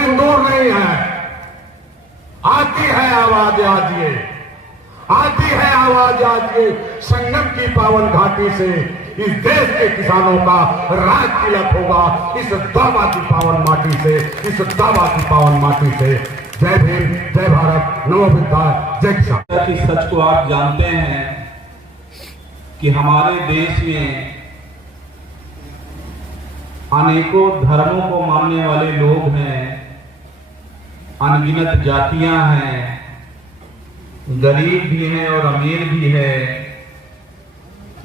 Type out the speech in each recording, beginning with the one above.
दिन दूर नहीं है। आती है आवाज आज ये, आती है आवाज आज ये संगम की पावन घाटी से। इस देश के किसानों का राज तिलक होगा इस दावा की पावन माटी से, इस दावा की पावन माटी से। जय भीम, जय भारत, नमो बुद्धाय, जय किसान। इस सच को आप जानते हैं कि हमारे देश में अनेकों धर्मों को मानने वाले लोग हैं, अनगिनत जातियां हैं, गरीब भी हैं और अमीर भी है।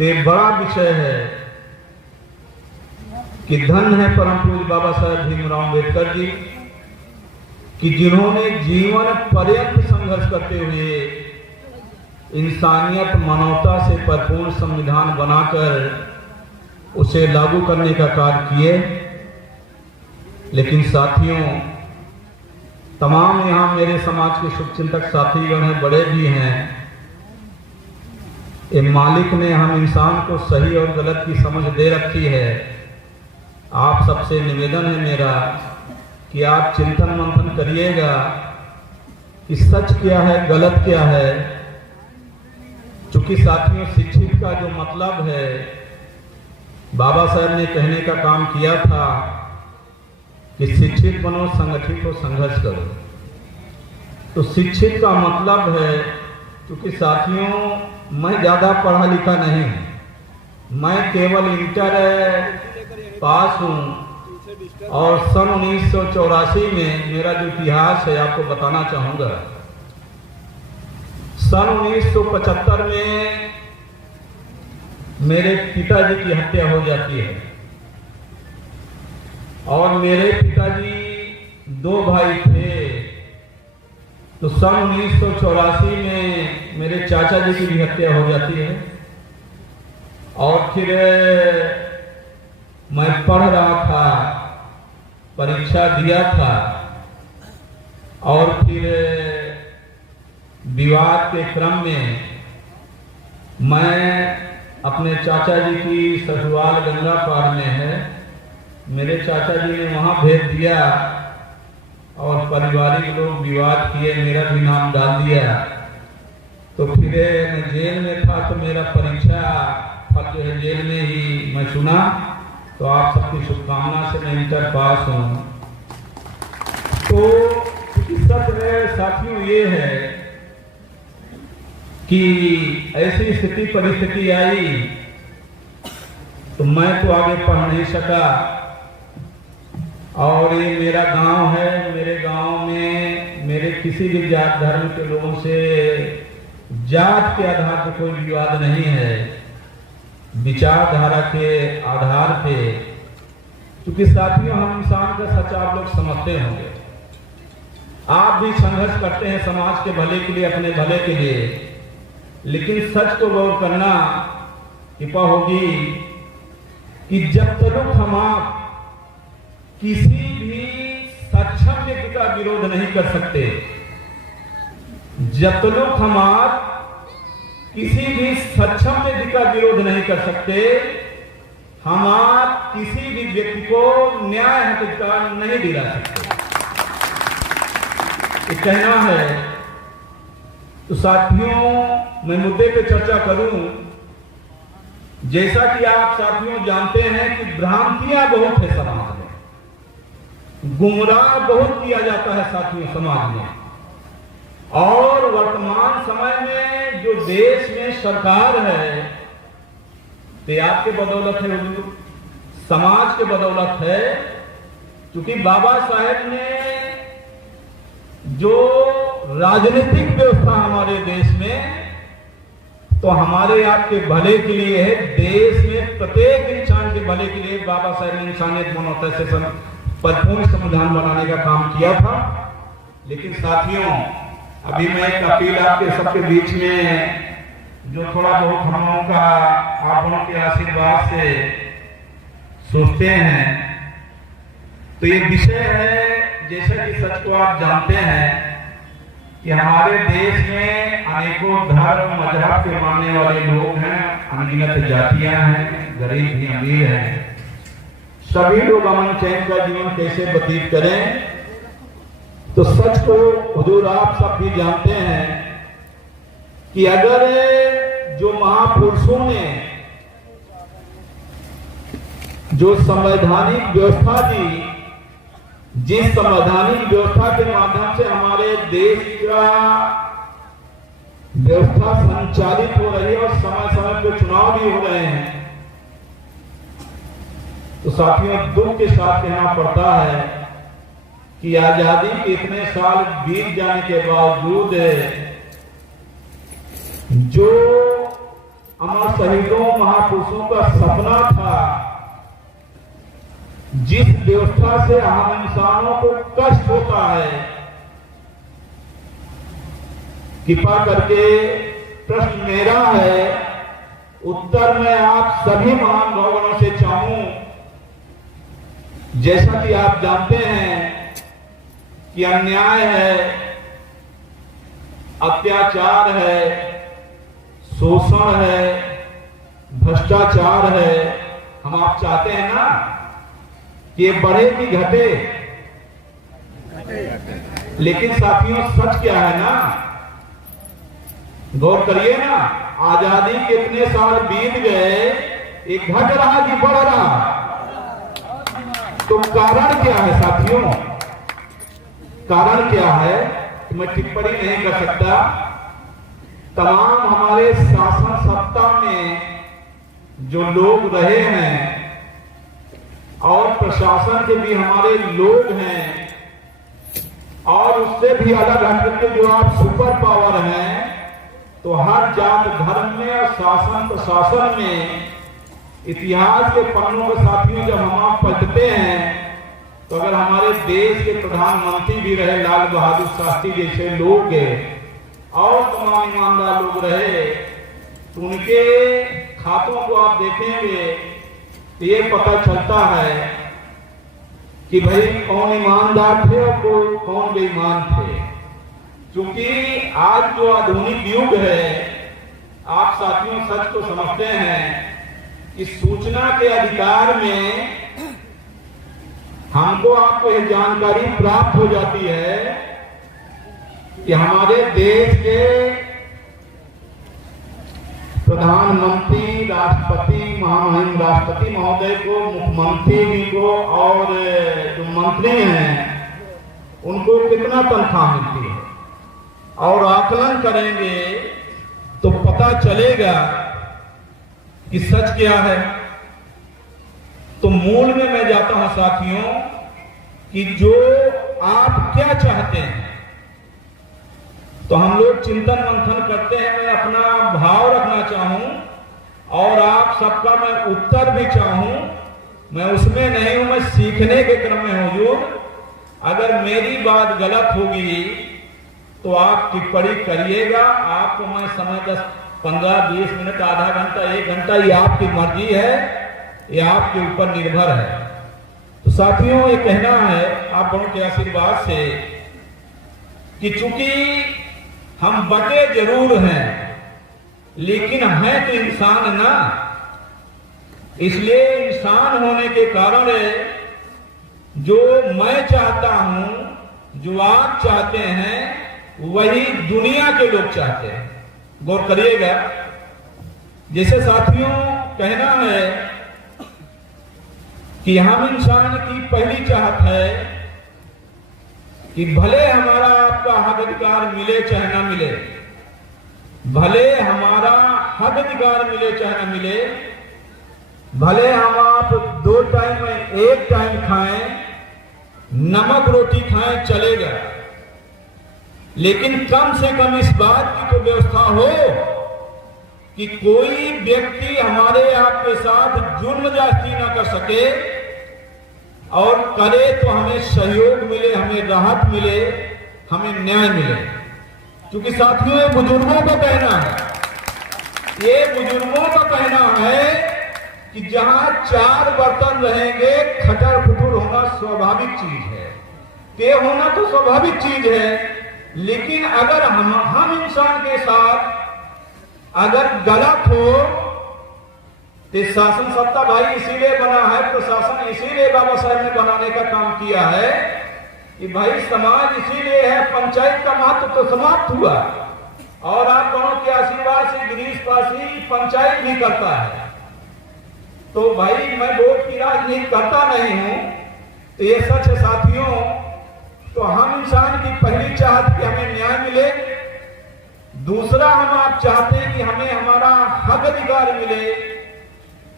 एक बड़ा विषय है कि धन है परम पूज्य बाबा साहेब भीमराव अम्बेडकर जी कि जिन्होंने जीवन पर्यंत संघर्ष करते हुए इंसानियत मानवता से परिपूर्ण संविधान बनाकर उसे लागू करने का कार्य किए। लेकिन साथियों, तमाम यहाँ मेरे समाज के शुभचिंतक साथीगण हैं, बड़े भी हैं। ये मालिक ने हम इंसान को सही और गलत की समझ दे रखी है। आप सबसे निवेदन है मेरा कि आप चिंतन मंथन करिएगा कि सच क्या है, गलत क्या है। क्योंकि साथियों, शिक्षित का जो मतलब है, बाबा साहब ने कहने का काम किया था कि शिक्षित बनो, संगठित हो, संघर्ष करो। तो शिक्षित का मतलब है, क्योंकि साथियों मैं ज्यादा पढ़ा लिखा नहीं हूं, मैं केवल इंटर पास हूं और सन 1984 में मेरा जो इतिहास है आपको बताना चाहूंगा। सन 1975 में मेरे पिताजी की हत्या हो जाती है और मेरे पिताजी 2 भाई थे। तो सन 1984 में मेरे चाचा जी की भी हत्या हो जाती है और फिर मैं पढ़ रहा था, परीक्षा दिया था और फिर विवाद के क्रम में मैं अपने चाचा जी की ससुराल गंगा पार में है, मेरे चाचा जी ने वहां भेज दिया और पारिवारिक लोग विवाद किए, मेरा भी नाम डाल दिया। तो फिर मैं जेल में था तो मेरा परीक्षा फल जो है जेल में ही मैं सुना। तो आप सबकी शुभकामना से मैं इंटर पास हूँ। तो सच में साथियों ये है कि ऐसी स्थिति परिस्थिति आई तो मैं तो आगे पढ़ नहीं सका। और ये मेरा गांव है, मेरे गांव में मेरे किसी भी जात धर्म के लोगों से जात के आधार पर कोई विवाद नहीं है, विचारधारा के आधार पे। क्योंकि साथियों, हम इंसान का सच्चा आप लोग समझते होंगे, आप भी संघर्ष करते हैं समाज के भले के लिए, अपने भले के लिए। लेकिन सच को गौर करना कृपा होगी कि जब तक हम आप किसी भी सक्षम व्यक्ति का विरोध नहीं कर सकते, जब तक हम आप किसी भी सक्षम व्यक्ति का विरोध नहीं कर सकते, हम आप किसी भी व्यक्ति को न्याय अधिकार नहीं दिला सकते। ये कहना है। तो साथियों, मैं मुद्दे पे चर्चा करूं। जैसा कि आप साथियों जानते हैं कि भ्रांतियां बहुत है समाज में, गुमराह बहुत किया जाता है साथियों समाज में। और वर्तमान समय में जो देश में सरकार है, तो आपके बदौलत है, समाज के बदौलत है। क्योंकि बाबा साहेब ने जो राजनीतिक व्यवस्था हमारे देश में, तो हमारे आपके भले के लिए है। देश में प्रत्येक इंसान के भले के लिए बाबा साहेब ने इंसानियत मानवता से परिपूर्ण संविधान बनाने का काम किया था। लेकिन साथियों, अभी मैं एक अपील आपके सबके बीच में, जो थोड़ा बहुत हम लोगों का आप लोगों के आशीर्वाद से सोचते हैं, तो ये विषय है, जैसा कि सच को आप जानते हैं कि हमारे देश में अनेकों धर्म मजहब के मानने वाले लोग हैं, अनगिनत जातियां हैं, गरीब भी अमीर हैं। सभी लोग अमन चैन का जीवन कैसे व्यतीत करें, तो सच को हुजूर आप सब भी जानते हैं कि अगर जो महापुरुषों ने जो संवैधानिक व्यवस्था दी, जिस संवैधानिक व्यवस्था के माध्यम से हमारे देश का व्यवस्था संचालित हो रही है और समय समय पे चुनाव भी हो रहे हैं, तो साथियों दुख के साथ कहना पड़ता है कि आजादी के इतने साल बीत जाने के बावजूद जो अमर शहीदों महापुरुषों का सपना था, जिस व्यवस्था से हम इंसानों को कष्ट होता है, कृपा करके प्रश्न मेरा है, उत्तर में आप सभी महान भगवानों से चाहूं। जैसा कि आप जानते हैं कि अन्याय है, अत्याचार है, शोषण है, भ्रष्टाचार है, हम आप चाहते हैं ना कि ये बढ़े कि घटे। लेकिन साथियों सच क्या है ना, गौर करिए ना, आजादी के इतने साल बीत गए, एक घट रहा कि बढ़ रहा, तो कारण क्या है साथियों? कारण क्या है कि मैं टिप्पणी नहीं कर सकता। तमाम हमारे शासन सत्ता में जो लोग रहे हैं और प्रशासन के भी हमारे लोग हैं, और उससे भी अलग हट के जो आप सुपर पावर हैं, तो हर जात धर्म में और शासन प्रशासन में इतिहास के पन्नों के साथियों जब हम आप पढ़ते हैं, तो अगर हमारे देश के प्रधानमंत्री भी रहे लाल बहादुर शास्त्री जैसे लोग और तमाम ईमानदार लोग रहे, तो उनके खातों को आप देखेंगे तो ये पता चलता है कि भाई कौन ईमानदार थे और कौन बेईमान थे। क्योंकि आज जो आधुनिक युग है, आप साथियों सच को समझते हैं कि सूचना के अधिकार में हमको आपको यह जानकारी प्राप्त हो जाती है कि हमारे देश के प्रधानमंत्री, राष्ट्रपति, महामहिम राष्ट्रपति महोदय को, मुख्यमंत्री को और जो मंत्री हैं उनको कितना तनख्वाह मिलती है, और आकलन करेंगे तो पता चलेगा कि सच क्या है। तो मूल में मैं जाता हूं साथियों कि जो आप क्या चाहते हैं, तो हम लोग चिंतन मंथन करते हैं। मैं अपना भाव रखना चाहूं और आप सबका मैं उत्तर भी चाहूं। मैं उसमें नहीं हूं, मैं सीखने के क्रम में हूं। जो अगर मेरी बात गलत होगी तो आप टिप्पणी करिएगा। आपको मैं समय 10, 15, 20 मिनट, आधा घंटा, 1 घंटा, ये आपकी मर्जी है, ये आपके ऊपर निर्भर है। तो साथियों ये कहना है आप बड़ों के आशीर्वाद से कि चूंकि हम बटे जरूर हैं, लेकिन हैं तो इंसान ना, इसलिए इंसान होने के कारण जो मैं चाहता हूं, जो आप चाहते हैं, वही दुनिया के लोग चाहते हैं। गौर करिएगा। जैसे साथियों कहना है कि हम इंसान की पहली चाहत है कि भले हमारा आपका हक अधिकार मिले चाहे ना मिले, भले हमारा हक अधिकार मिले चाहे ना मिले, भले हम आप 2 टाइम में 1 टाइम खाएं, नमक रोटी खाएं, चलेगा, लेकिन कम से कम इस बात की तो व्यवस्था हो कि कोई व्यक्ति हमारे आपके साथ जुर्म जास्ती ना कर सके, और करे तो हमें सहयोग मिले, हमें राहत मिले, हमें न्याय मिले। क्योंकि साथियों ये बुजुर्गों का कहना है, ये बुजुर्गों का कहना है कि जहां 4 बर्तन रहेंगे, खटर खुटर होना स्वाभाविक चीज है, के होना तो स्वाभाविक चीज है। लेकिन अगर हम इंसान के साथ अगर गलत हो तो शासन सत्ता भाई इसीलिए बना है, प्रशासन इसीलिए बाबा साहब ने बनाने का काम किया है कि भाई समाज इसीलिए है, पंचायत का महत्व तो समाप्त हुआ और आप दोनों के आशीर्वाद से गिरीश पासी पंचायत भी करता है। तो भाई मैं वोट की राजनीति करता नहीं हूं, तो ये सच है साथियों। तो हम इंसान की पहली चाहत कि हमें न्याय मिले, दूसरा हम आप चाहते हैं कि हमें हमारा हक अधिकार मिले,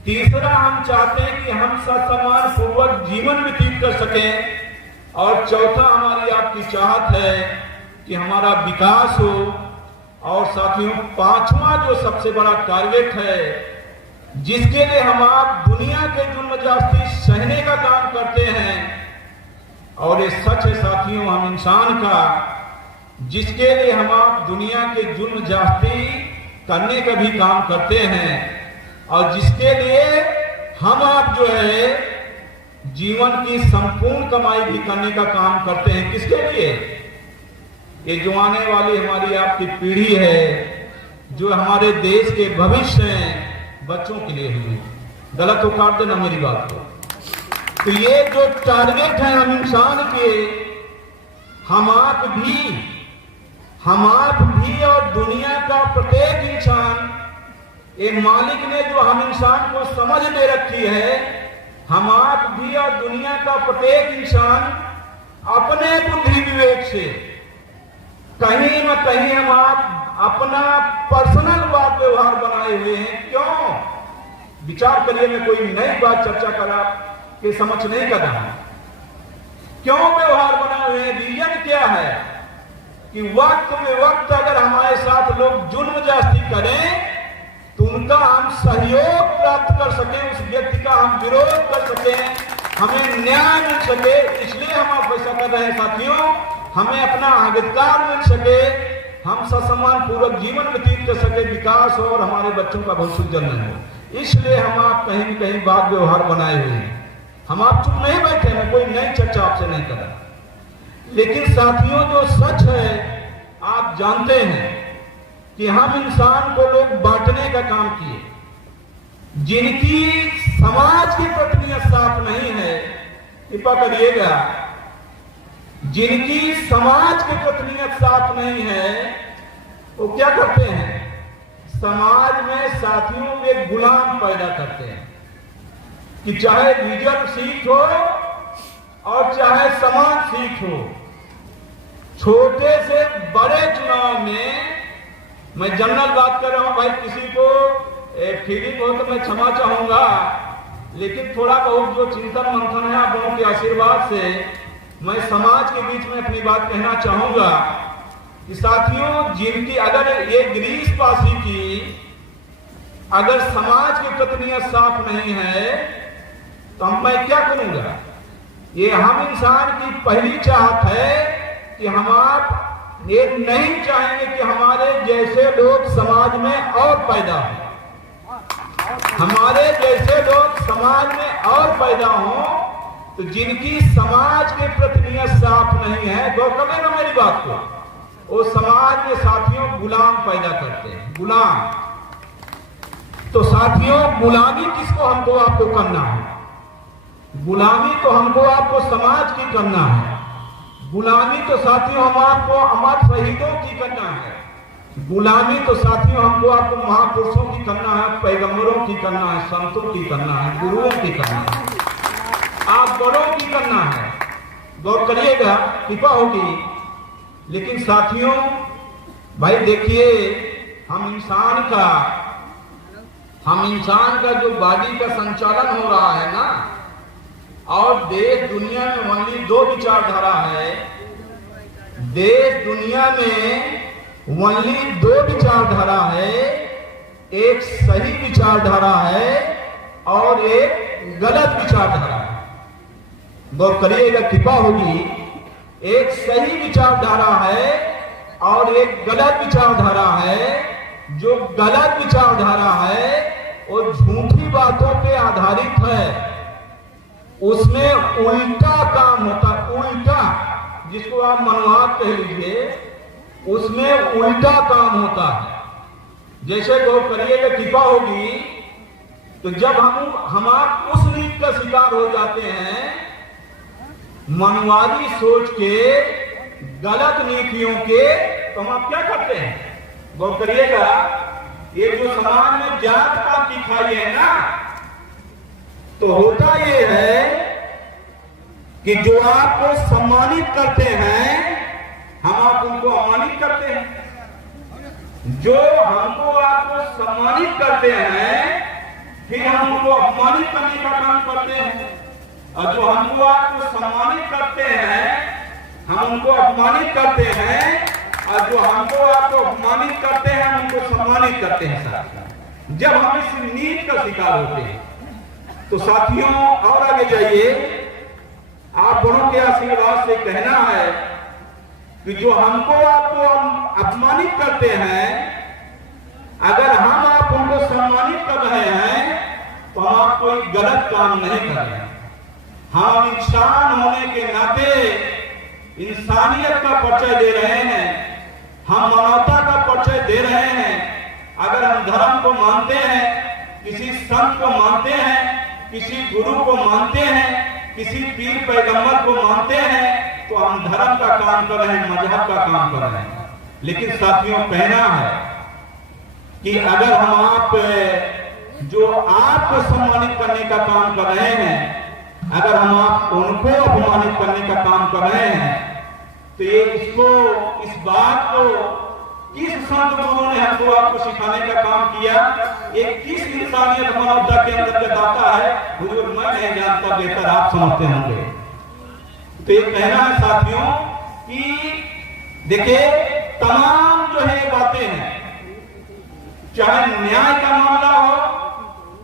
तीसरा हम चाहते हैं कि हम सम्मान पूर्वक जीवन व्यतीत कर सकें, और चौथा हमारी आपकी चाहत है कि हमारा विकास हो। और साथियों, पांचवा जो सबसे बड़ा टारगेट है, जिसके लिए हम आप दुनिया के जुल्म ज्यादती सहने का काम करते हैं, और ये सच है साथियों, हम इंसान का जिसके लिए हम आप दुनिया के जुल्म ज्यादती करने का भी काम करते हैं, और जिसके लिए हम आप जो है जीवन की संपूर्ण कमाई भी करने का काम करते हैं। किसके लिए? ये जो आने वाली हमारी आपकी पीढ़ी है, जो हमारे देश के भविष्य हैं, बच्चों के लिए हुई। गलत हो काट देना मेरी बात को। तो ये जो टारगेट है हम इंसान के, हम आप भी और दुनिया का प्रत्येक इंसान, ये मालिक ने जो हम इंसान को समझ दे रखी है, हम आप भी और दुनिया का प्रत्येक इंसान अपने बुद्धि विवेक से कहीं न कहीं हम आप अपना पर्सनल बात व्यवहार बनाए हुए हैं। क्यों? विचार करिए, मैं कोई नई बात चर्चा करा के समझ नहीं कर रहा। क्यों व्यवहार बनाए हुए हैं? रीजन क्या है कि वक्त में वक्त अगर हमारे साथ लोग जुल्म ज्यादती करें तो उनका हम सहयोग प्राप्त कर सकें, उस व्यक्ति का हम विरोध कर सकें, हमें न्याय मिल सके। इसलिए हम आप ऐसा कर रहे हैं साथियों, हमें अपना अधिकार मिल सके, हम ससम्मान पूर्वक जीवन व्यतीत कर सके, विकास हो और हमारे बच्चों का भविष्य उज्जवल नहीं हो। इसलिए हम आप कहीं न कहीं बात व्यवहार बनाए हुए हैं। हम आप चुप नहीं बैठे हैं, कोई नई चर्चा आपसे नहीं कर रहा। लेकिन साथियों, जो सच है आप जानते हैं कि हम इंसान को लोग बांटने का काम किए, जिनकी समाज की प्रति नीयत साफ नहीं है, कृपा करिएगा, जिनकी समाज की प्रति नीयत साफ नहीं है, वो क्या करते हैं? समाज में साथियों वे गुलाम पैदा करते हैं कि चाहे रिजर्व सीट हो और चाहे समान सीट हो। छोटे से बड़े चुनाव में, मैं जनरल बात कर रहा हूं भाई, किसी को फीलिंग हो तो मैं क्षमा चाहूंगा, लेकिन थोड़ा बहुत जो चिंतन मंथन है आप लोगों के आशीर्वाद से मैं समाज के बीच में अपनी बात कहना चाहूंगा कि साथियों, जिनकी अगर ये गिरीश पासी की अगर समाज की प्रति नीयत साफ नहीं है तो मैं क्या करूंगा? ये हम इंसान की पहली चाहत है कि हम आप ये नहीं चाहेंगे कि हमारे जैसे लोग समाज में और पैदा हो, हमारे जैसे लोग समाज में और पैदा हो। तो जिनकी समाज के प्रति नीयत साफ नहीं है, गौर कर लेना मेरी बात को, वो समाज में साथियों गुलाम पैदा करते हैं। गुलाम, तो साथियों गुलामी किसको हमको आपको करना है? गुलामी तो हमको आपको समाज की करना है। गुलामी तो साथियों हम आपको अमर शहीदों की करना है। गुलामी तो साथियों हमको आपको महापुरुषों की करना है, पैगंबरों की करना है, संतों की करना है, गुरुओं की करना है, आप बड़ों की करना है। गौर करिएगा, कृपा होगी। लेकिन साथियों भाई देखिए, हम इंसान का जो बॉडी का संचालन हो रहा है ना, और देश दुनिया में ओनली दो विचारधारा है। देश दुनिया में ओनली दो विचारधारा है, एक सही विचारधारा है और एक गलत विचारधारा है। गौर करिएगा, कृपा होगी। एक सही विचारधारा है और एक गलत विचारधारा है। जो गलत विचारधारा है वो झूठी बातों पे आधारित है, उसमें उल्टा काम होता है। उल्टा, जिसको आप मनवाद कह लीजिए, उसमें उल्टा काम होता है। जैसे गौर करिएगा, कृपा होगी, तो जब हम आप उस नीति का शिकार हो जाते हैं मनवादी सोच के, गलत नीतियों के, तो हम आप क्या करते हैं? गौर करिएगा, ये जो समाज में जात पात दिखाई है ना, तो होता ये है कि जो आपको सम्मानित करते हैं, हम आप उनको अपमानित करते हैं। जो हमको आपको सम्मानित करते हैं, फिर हम उनको अपमानित करने का काम करते हैं, और जो हमको आपको सम्मानित करते हैं, हम उनको अपमानित करते हैं, और जो हमको आपको अपमानित करते हैं, हम उनको सम्मानित करते हैं। साथियों, जब हम इस नीति का शिकार होते हैं, तो साथियों और आगे जाइए, आप बड़ों के आशीर्वाद से कहना है कि जो हमको आपको अपमानित करते हैं, अगर हम आप उनको सम्मानित कर रहे हैं, तो हम आप कोई गलत काम नहीं कर रहे हैं। हम इंसान होने के नाते इंसानियत का परिचय दे रहे हैं, हम मानवता का परिचय दे रहे हैं। अगर हम धर्म को मानते हैं, किसी संत को मानते हैं, किसी गुरु को मानते हैं, किसी पीर पैगंबर को मानते हैं, तो हम धर्म का काम कर रहे हैं, मजहब का काम कर रहे हैं। लेकिन साथियों, कहना है कि अगर हम आप जो आपको सम्मानित करने का काम कर रहे हैं, अगर हम आप उनको अपमानित करने का काम कर रहे हैं, तो ये इस बात को किस संत गुरु ने हमको आपको सिखाने का काम किया, ये किस इंसानियत मानवता के अंतर्गत आता है, हुजूर मैं नहीं जानता, बेहतर आप समझते होंगे। तो ये कहना है साथियों कि देखिए, तमाम जो है बातें हैं, चाहे न्याय का मामला हो,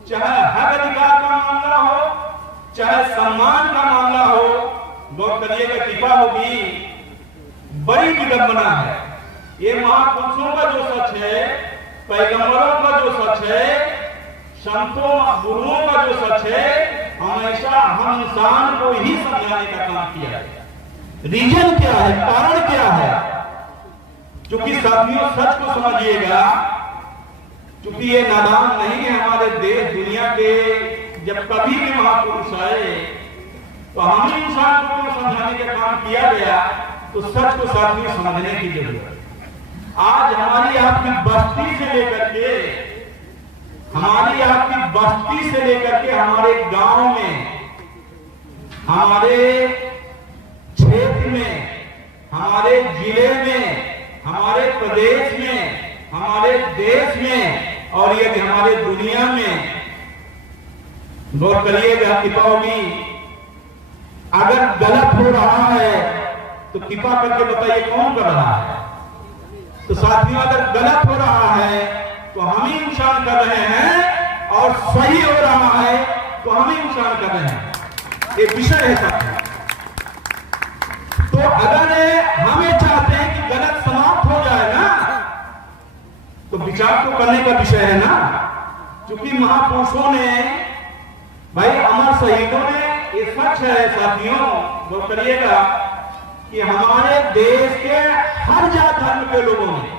चाहे हक अधिकार का मामला हो, चाहे सम्मान का मामला हो, गौर करिएगा, कृपा होगी, बड़ी विडंबना है। ये महापुरुषों का जो सच है, पैगंबरों का जो सच है, संतों गुरुओं का जो सच है, हमेशा हम इंसान को ही समझाने का काम किया है। रीजन क्या है, कारण क्या है? क्योंकि साथियों, सच को समझिएगा, क्योंकि ये नादान नहीं है हमारे देश दुनिया के। जब कभी भी महापुरुष आए, तो हम इंसान को समझाने का काम किया गया, तो सच को साथियों समझने की जरूरत है। आज हमारी आपकी बस्ती से लेकर के, हमारी आपकी बस्ती से लेकर के हमारे गांव में, हमारे क्षेत्र में, हमारे जिले में, हमारे प्रदेश में, हमारे देश में, और यदि हमारे दुनिया में, गौर करिएगा, कृपा होगी, अगर गलत हो रहा है तो कृपा करके बताइए कौन कर रहा है? तो साथियों, अगर गलत हो रहा है तो हम ही इंसान कर रहे हैं, और सही हो रहा है तो हम ही इंसान कर रहे हैं। ये विषय है साथियों। तो अगर हम ये चाहते हैं कि गलत समाप्त हो जाए ना, तो विचार तो करने का विषय है ना। क्योंकि महापुरुषों ने, भाई अमर शहीदों ने, ये सच है साथियों, गौर करिएगा, कि हमारे देश के हर जात धर्म के लोगों ने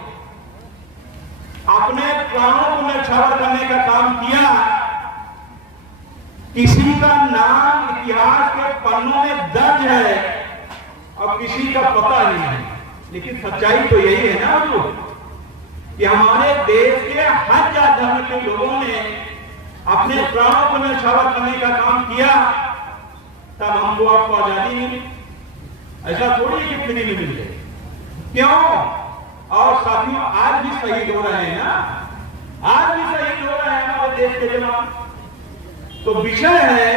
अपने प्राणों को न्यौछावर करने का काम किया। किसी का नाम इतिहास के पन्नों में दर्ज है और किसी का पता ही नहीं, लेकिन सच्चाई तो यही है ना जो, कि हमारे देश के हर जात धर्म के लोगों ने अपने प्राणों को न्यौछावर करने का काम किया, तब हमको आपको आजादी मिली। ऐसा थोड़ी कि फ्री में मिल गई। क्यों? और साथियों, आज भी शहीद हो रहे हैं ना, आज भी शहीद हो रहे हैं हमारे देश के जवान। तो विषय है,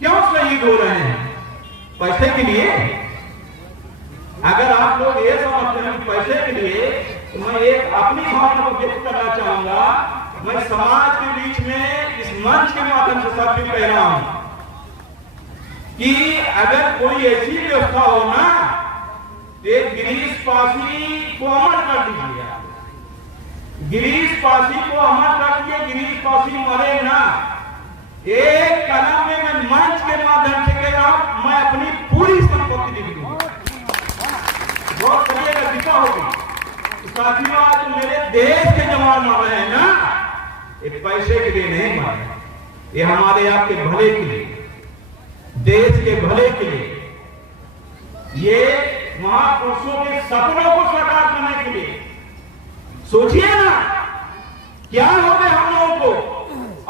क्यों शहीद हो रहे हैं? पैसे के लिए? अगर आप लोग ये समझते हैं कि पैसे के लिए, तो मैं एक अपनी भावना को व्यक्त करना चाहूंगा। मैं समाज के बीच में इस मंच के माध्यम से साथियों कह रहा हूं कि अगर कोई ऐसी व्यवस्था हो ना, एक गिरीश पासी को अमर कर दीजिए। गिरीश पासी को अमर कर दिए, गिरीश पासी मरे ना। एक कलम में मैं मंच के माध्यम से कह रहा हूं, मैं अपनी पूरी संपत्ति लिख दूंगा। बहुत करिएगा, दिशा होगी। साथियों, आज मेरे देश के जवान मर रहे हैं ना, ये पैसे के लिए नहीं मर रहे, ये हमारे आपके भले के लिए, देश के भले के लिए, ये महापुरुषों के सपनों को साकार करने के लिए। सोचिए ना क्या हो गए हम लोगों को।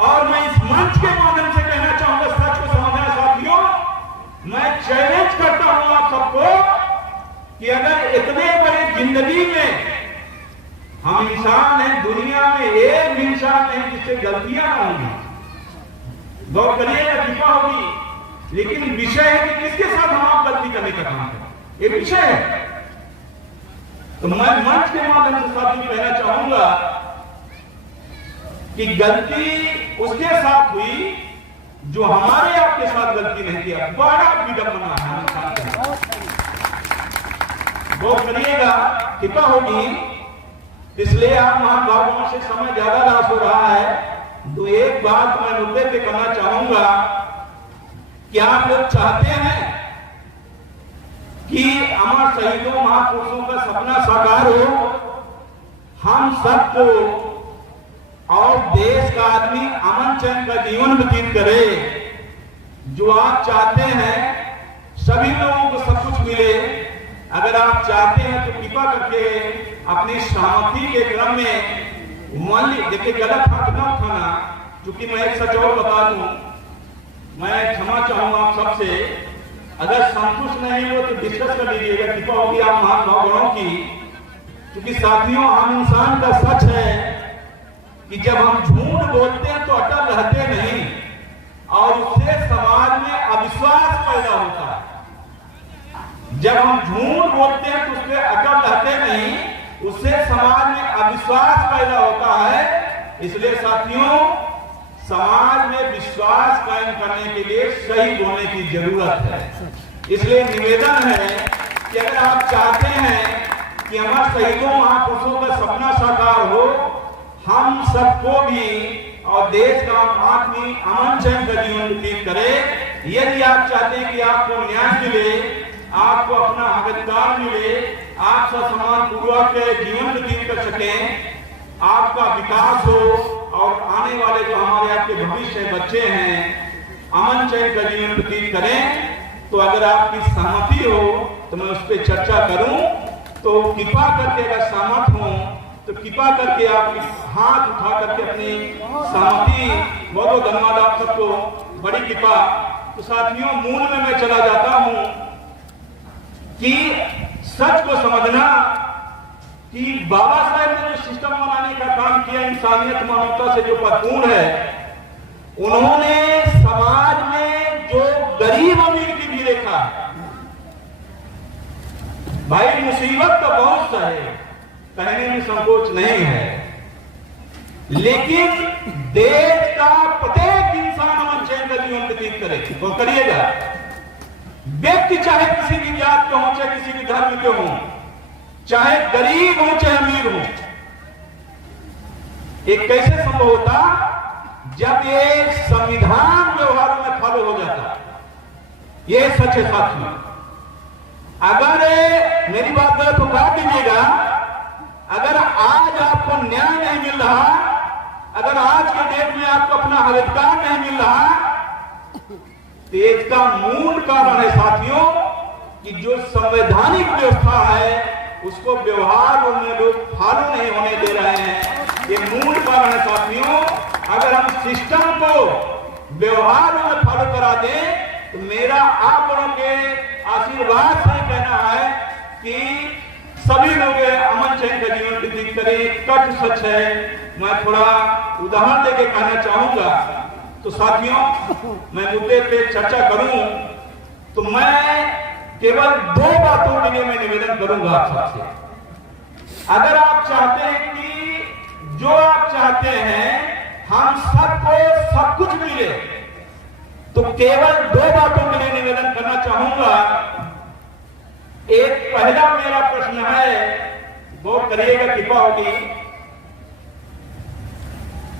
और मैं इस मंच के माध्यम से कहना चाहूंगा, सच को समझना साथियों, मैं चैलेंज करता हूं आप सबको कि अगर इतने बड़े जिंदगी में हम इंसान हैं, दुनिया में एक इंसान नहीं जिससे गलतियां ना होंगी, गौर करिएगा, कृपा होगी, लेकिन विषय है कि किसके साथ हम आप गलती करने का काम करें, ये विषय है। तो मैं मंच के माध्यम से साथियों कहना चाहूंगा कि गलती उसके साथ हुई जो हमारे आपके साथ गलती नहीं किया। बड़ा विडंबना है इंसान का। गौर करिएगा, कृपा होगी, इसलिए आप महानुभावों से समय ज्यादा नाश हो रहा है। तो एक बात मैं मुद्दे पे करना चाहूंगा कि आप लोग चाहते हैं कि अमर शहीदों महापुरुषों का सपना साकार हो, हम सबको और देश का आदमी अमन चैन का जीवन व्यतीत करे। जो आप चाहते हैं सभी लोगों को सब कुछ मिले। अगर आप चाहते हैं तो कृपा करके अपनी सहमति के क्रम में मान ली, देखिए गलत हाथ न उठाना, क्योंकि मैं एक सच और बता दूं, मैं क्षमा चाहूंगा आप सबसे, अगर संतुष्ट नहीं हो तो डिस्कस कर लीजिएगा, कृपा होगी आप महानुभावों की। क्योंकि साथियों, हम इंसान का सच है कि जब हम झूठ बोलते हैं तो अटल रहते नहीं, और उससे समाज में अविश्वास पैदा होता है। जब हम झूठ बोलते हैं तो उससे अटल रहते नहीं, उससे समाज में अविश्वास पैदा होता है। इसलिए साथियों, समाज में विश्वास कायम करने के लिए सही बोलने की जरूरत है। इसलिए निवेदन है कि अगर आप चाहते हैं कि हमारे शहीदों महापुरुषों का सपना साकार हो, हम सबको भी और देश का आदमी अमन चैन का जीवन व्यतीत करे। यदि आप चाहते हैं कि आपको न्याय मिले, आपको अपना अधिकार मिले, आप समान पूर्वक जीवन व्यतीत कर सकें, आपका विकास हो और आने वाले जो हमारे आपके भविष्य बच्चे हैं अमन चैन का जीवन व्यतीत करें, तो अगर आपकी सहमति हो तो मैं उस पर चर्चा करूं। तो कृपा करके अगर सहमत हो तो कृपा करके आप हाथ उठा करके अपनी सहमति, बहुत धन्यवाद आप सबको, बड़ी कृपा। तो साथियों, मूल में मैं चला जाता हूं कि सच को समझना कि बाबा साहेब ने जो सिस्टम बनाने का काम किया, इंसानियत मानवता से जो परिपूर्ण है, उन्होंने समाज में जो गरीब अमीर की भी रेखा, भाई मुसीबत तो बहुत सा है, कहने में संकोच नहीं है, लेकिन देश का प्रत्येक इंसान अमन चैन का जीवन व्यतीत करे। तो करिएगा, व्यक्ति चाहे किसी की जात के हो, चाहे किसी भी धर्म के हो, चाहे गरीब हो चाहे अमीर हो। एक कैसे संभव होता जब ये संविधान व्यवहारों में फॉलो हो जाता। ये सच है साथियों। अगर मेरी बात गलत हो काट दीजिएगा, अगर आज आपको न्याय नहीं मिल रहा, अगर आज के डेट में आपको अपना अधिकार नहीं मिल रहा, तो इसका मूल कारण है साथियों कि जो संवैधानिक व्यवस्था है उसको व्यवहार में लोग फॉलो नहीं होने दे रहे हैं। ये मूल कारण है साथियों। अगर हम सिस्टम को व्यवहार में फॉलो करा दें तो मेरा आप लोगों के आशीर्वाद से कहना है कि सभी लोग अमन चैन का जीवन व्यतीत करें। कट सच है। मैं थोड़ा उदाहरण देके कहना चाहूंगा। तो साथियों, मैं मुद्दे पे चर्चा करूं तो मैं केवल दो बातों के लिए मैं निवेदन करूंगा आप सबसे। अगर आप चाहते हैं कि जो आप चाहते हैं हम सबको सब कुछ मिले, तो केवल दो बातों के लिए निवेदन करना चाहूंगा। एक पहला मेरा प्रश्न है, गौर करिएगा, कृपा होगी,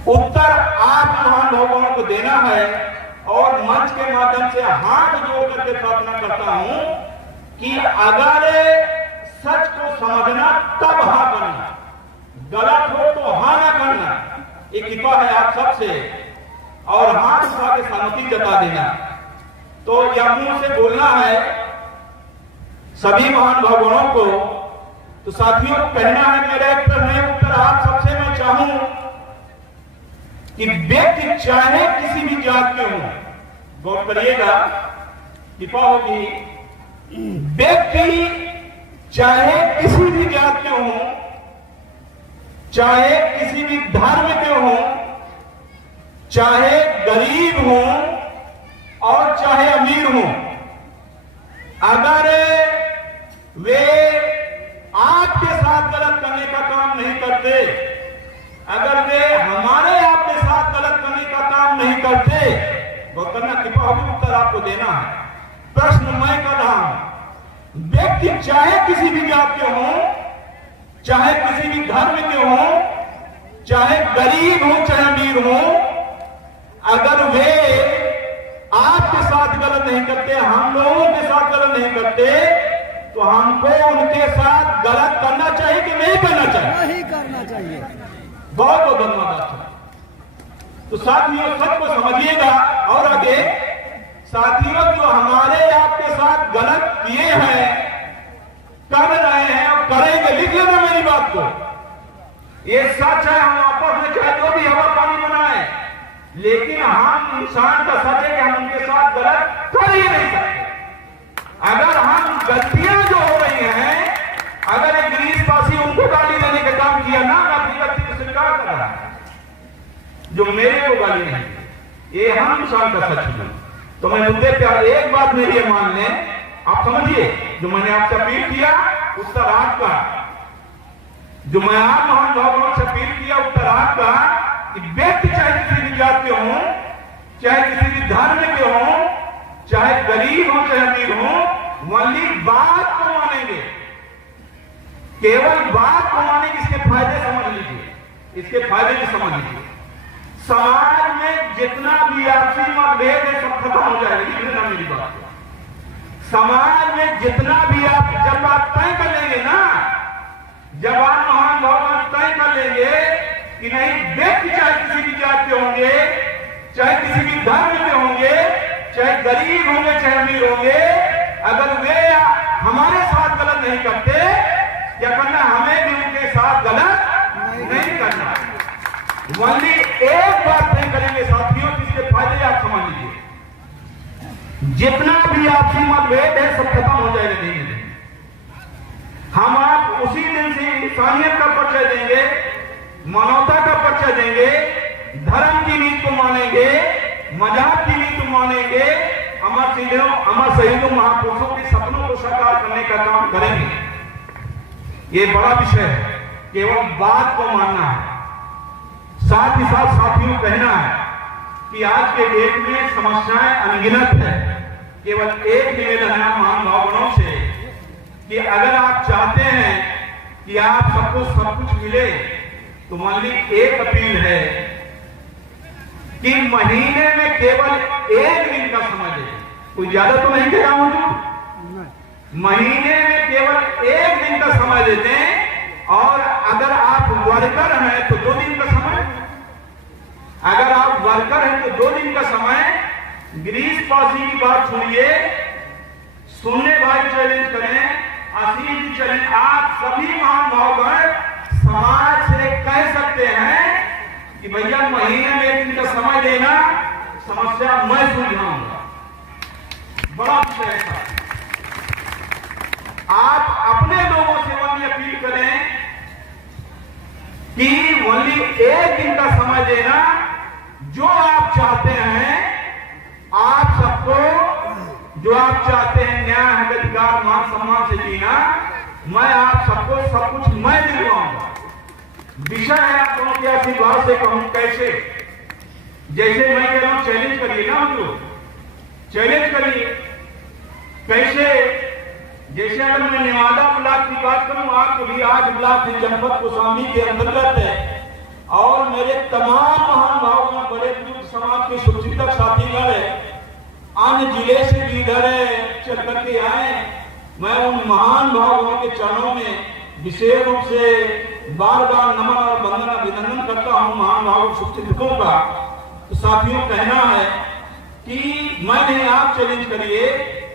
उत्तर आप महान लोगों को देना है और मंच के माध्यम से हाथ जोड़ करके प्रार्थना करता हूं कि अगर सच को समझना तब हाँ करना, गलत हो तो हाँ ना करना। एक कृपा है आप सबसे, और हाथ उठा के सहमति जता देना। तो या मुंह से बोलना है, सभी महान भगवानों को। तो साथियों, कहना है मेरा एक प्रश्न उत्तर आप सबसे मैं चाहूं कि व्यक्ति चाहे किसी भी जात के हो, गौर करिएगा, कृपा होगी, व्यक्ति चाहे किसी भी जात के हो, चाहे किसी भी धर्म के हो, चाहे गरीब हो और चाहे अमीर हो, अगर वे आपके साथ गलत करने का काम नहीं करते, अगर वे हमारे आपके साथ गलत करने का काम नहीं करते, गौर करना, कृपा होगी, उत्तर आपको देना है। प्रश्न मैं कर रहा हूं, व्यक्ति चाहे किसी भी जात के हो, चाहे किसी भी धर्म के हो, चाहे गरीब हो चाहे अमीर हो, अगर वे आपके साथ गलत नहीं करते, हम लोगों के साथ गलत नहीं करते, तो हमको उनके साथ गलत करना चाहिए कि नहीं करना चाहिए? नहीं करना चाहिए। बहुत बहुत धन्यवाद। तो साथियों, सबको समझिएगा। और आगे साथियों, जो हमारे आपके साथ गलत किए हैं, कर रहे हैं और करेंगे, लिख लेना मेरी बात को, ये सच है। हम आपस में चाहे जो भी हवा पानी बनाए, लेकिन हम इंसान का सच है कि हम उनके साथ गलत कर ही नहीं सकते। अगर हम गलतियां जो हो रही हैं, अगर एक गिरीशवासी उनको गाली देने का काम किया ना, मैं अपनी गलती को स्वीकार कर रहा हूं, जो मेरे को गाली नहीं, ये हम इंसान का सच है। तो मैं मुद्दे पे एक बात मेरी ये मान लें, आप समझिए, जो मैंने आपसे अपील किया, उत्तर आपका, जो मैं आप महान भगवान से अपील किया, उत्तर आपका, कि व्यक्ति चाहे किसी भी जात के हों, चाहे किसी भी धर्म के हों, चाहे गरीब हो चाहे अमीर हो, वही बात को मानेंगे, केवल बात को मानेंगे। इसके फायदे समझ लीजिए, इसके फायदे भी समझ लीजिए। समाज में जितना भी आपसी मतभेद है, सब खत्म हो जाएगा। लिख लेना मेरी बात। समाज में जितना भी जब आप तय कर लेंगे ना, जब आप महान भगवान तय कर लेंगे कि नहीं, व्यक्ति चाहे किसी भी जात के होंगे, चाहे किसी भी धर्म के होंगे, चाहे गरीब होंगे चाहे अमीर होंगे, अगर वे हमारे साथ गलत नहीं करते, क्या करना, हमें भी उनके साथ गलत नहीं करना। वही एक बात नहीं करेंगे साथियों, जिसके फायदे आप समझ लीजिए। जितना भी आपसी मतभेद है, सब खत्म हो जाएगा धीरे धीरे। हम आप उसी दिन से इंसानियत का परिचय देंगे, मानवता का परिचय देंगे, धर्म की नीति को मानेंगे, मजाक की नीति को मानेंगे, अमर शहीदों महापुरुषों के सपनों को साकार करने का काम करेंगे। ये बड़ा विषय है, केवल बात को मानना है। साथ ही साथ साथियों, कहना है कि आज के डेट में समस्याएं अनगिनत है। केवल एक निवेदन है महान भगवानों से कि अगर आप चाहते हैं कि आप सबको सब कुछ मिले, तो मान लीजिए एक अपील है कि महीने में केवल एक दिन का समय दें। कोई ज्यादा तो नहीं कह रहा हूं, महीने में केवल एक दिन का समय देते हैं। और अगर आप वर्कर हैं तो 2 दिन का समय, अगर आप वर्कर हैं तो 2 दिन का समय। गिरीशवासी की बात सुनिए, सुनने भाई चैलेंज करें, आशीष जी चैलेंज, आप सभी महान भावगण समाज से कह सकते हैं कि भैया महीने में 1 दिन का समय देना, समस्या मैं सुलझाऊंगा। बड़ा विषय है। आप अपने लोगों से वही अपील करें कि वही 1 दिन का समय देना, जो आप चाहते हैं, आप सबको जो आप चाहते हैं, न्याय हक अधिकार मान सम्मान से जीना, मैं आप सबको सब कुछ मैं दिलवाऊंगा। विषय है आप दोनों के आशीर्वाद से कहूं कैसे, जैसे मैं कह रहा हूं चैलेंज करिए ना, हम लोग चैलेंज करिए कैसे। जैसे अगर मैं नेवादा ब्लॉक की बात करूं, आपको भी आज ब्लॉक जनपद कौशाम्बी के अंतर्गत है, और मेरे तमाम महान भाव में बड़े बुजुर्ग समाज के शुभचिंतक साथीगण है, अन्य जिले से भी इधर है चल करके आए। मैं उन महान भावों के चरणों में विशेष रूप से बार बार नमन और वंदन अभिनंदन करता हूं महान भाव शुभचिंतकों का। तो साथियों, कहना है कि मैं नहीं, आप चैलेंज करिए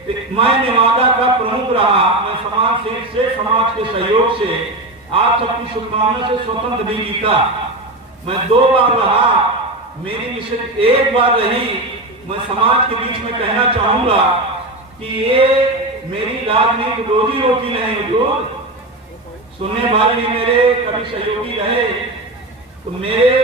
मैं नेवादा का प्रमुख रहा। मैं समाज से समाज के सहयोग से आप सबकी शुभकामना से स्वतंत्र भी जीता। मैं 2 बार रहा, मेरी मिशन 1 बार रही। मैं समाज के बीच में कहना चाहूंगा कि ये मेरी राजनीति रोजी रोटी नहीं हुजूर। सुनने वाले मेरे कभी सहयोगी रहे तो मेरे